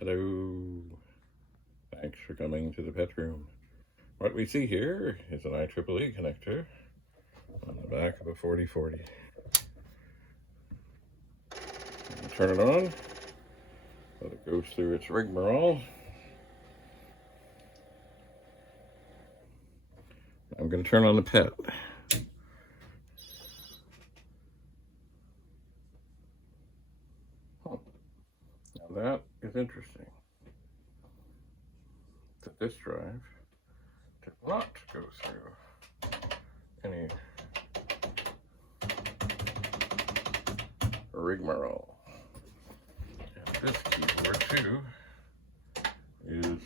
Hello. Thanks for coming to the pet room. What we see here is an IEEE connector on the back of a 4040. Turn it on, let it go through its rigmarole. I'm going to turn on the PET. Now that is interesting. That this drive did not go through any rigmarole. And this keyboard too is,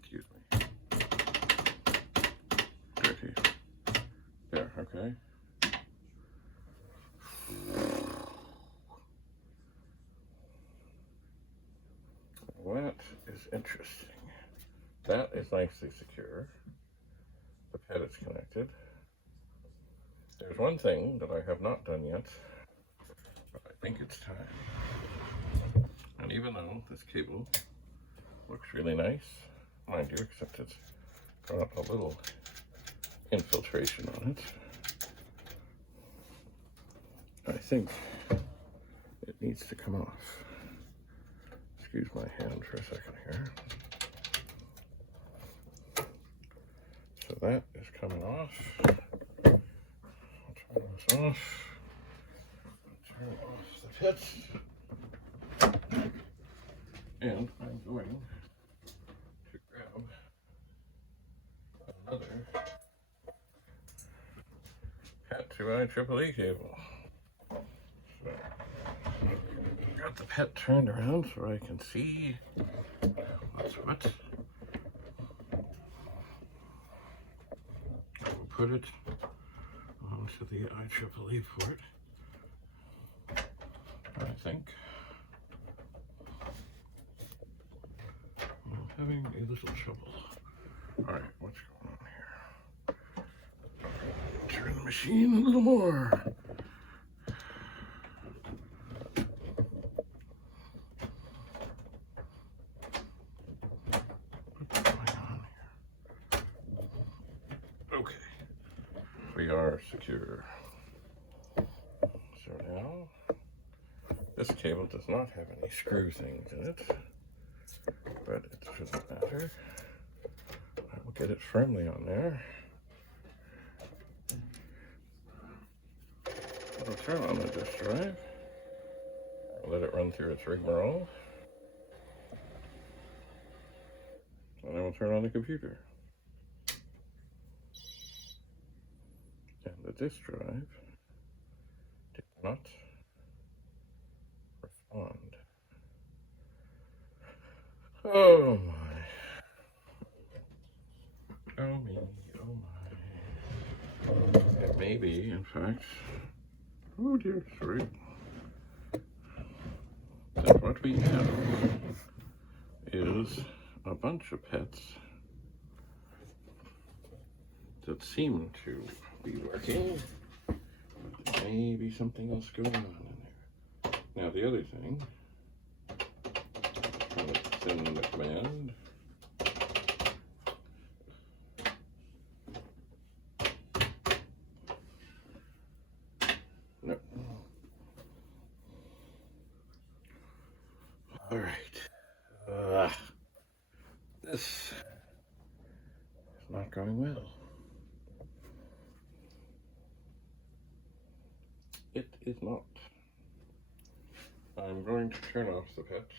excuse me, dirty. There, okay. That is interesting. That is nicely secure. The PET is connected. There's one thing that I have not done yet, but I think it's time. And even though this cable looks really nice, mind you, except it's got a little infiltration on it, I think it needs to come off. Excuse my hand for a second here. So that is coming off. I'll turn this off. Turn off the pits. And I'm going to grab another PET to IEEE cable. So, got the PET turned around so I can see what's what. I will put it onto the IEEE port, I think. I'm having a little trouble. Alright, what's going on here? Turn the machine a little more. Okay, we are secure. So now, this cable does not have any screw things in it, but it shouldn't matter. I will get it firmly on there. I'll turn on the disk drive. I'll let it run through its rigmarole. And I will turn on the computer. And the disk drive did not respond. Oh my. Oh me, oh my. It may be, in fact, oh dear, sorry, that what we have is a bunch of PETs that seem to be working, but there may be something else going on in there. Now the other thing, trying to send the command. No. All right. This is not going well. It is not. I'm going to turn off the PET.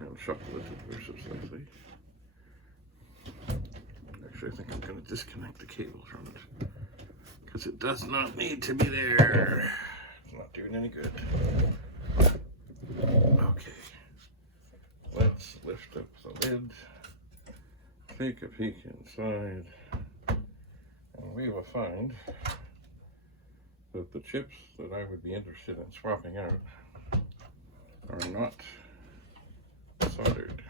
And shuffle it to the reverse slightly. Actually, I think I'm going to disconnect the cable from it, because it does not need to be there. It's not doing any good. Okay. Let's lift up the lid, take a peek inside, and we will find that the chips that I would be interested in swapping out are not soldered.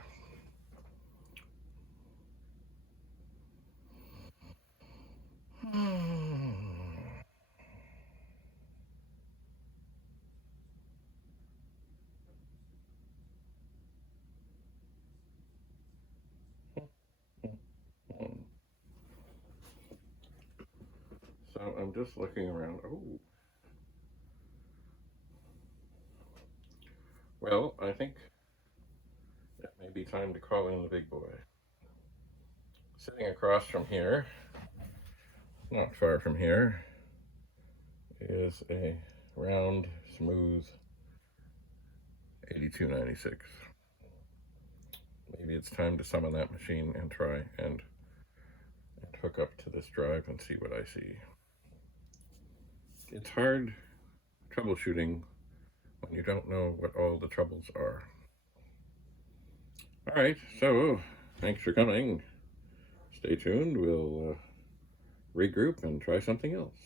So I'm just looking around. Oh, well, I think it may be time to call in the big boy. Sitting across from here, not far from here, is a round, smooth 8296. Maybe it's time to summon that machine and try and hook up to this drive and see what I see. It's hard troubleshooting when you don't know what all the troubles are. All right, so thanks for coming. Stay tuned. We'll regroup and try something else.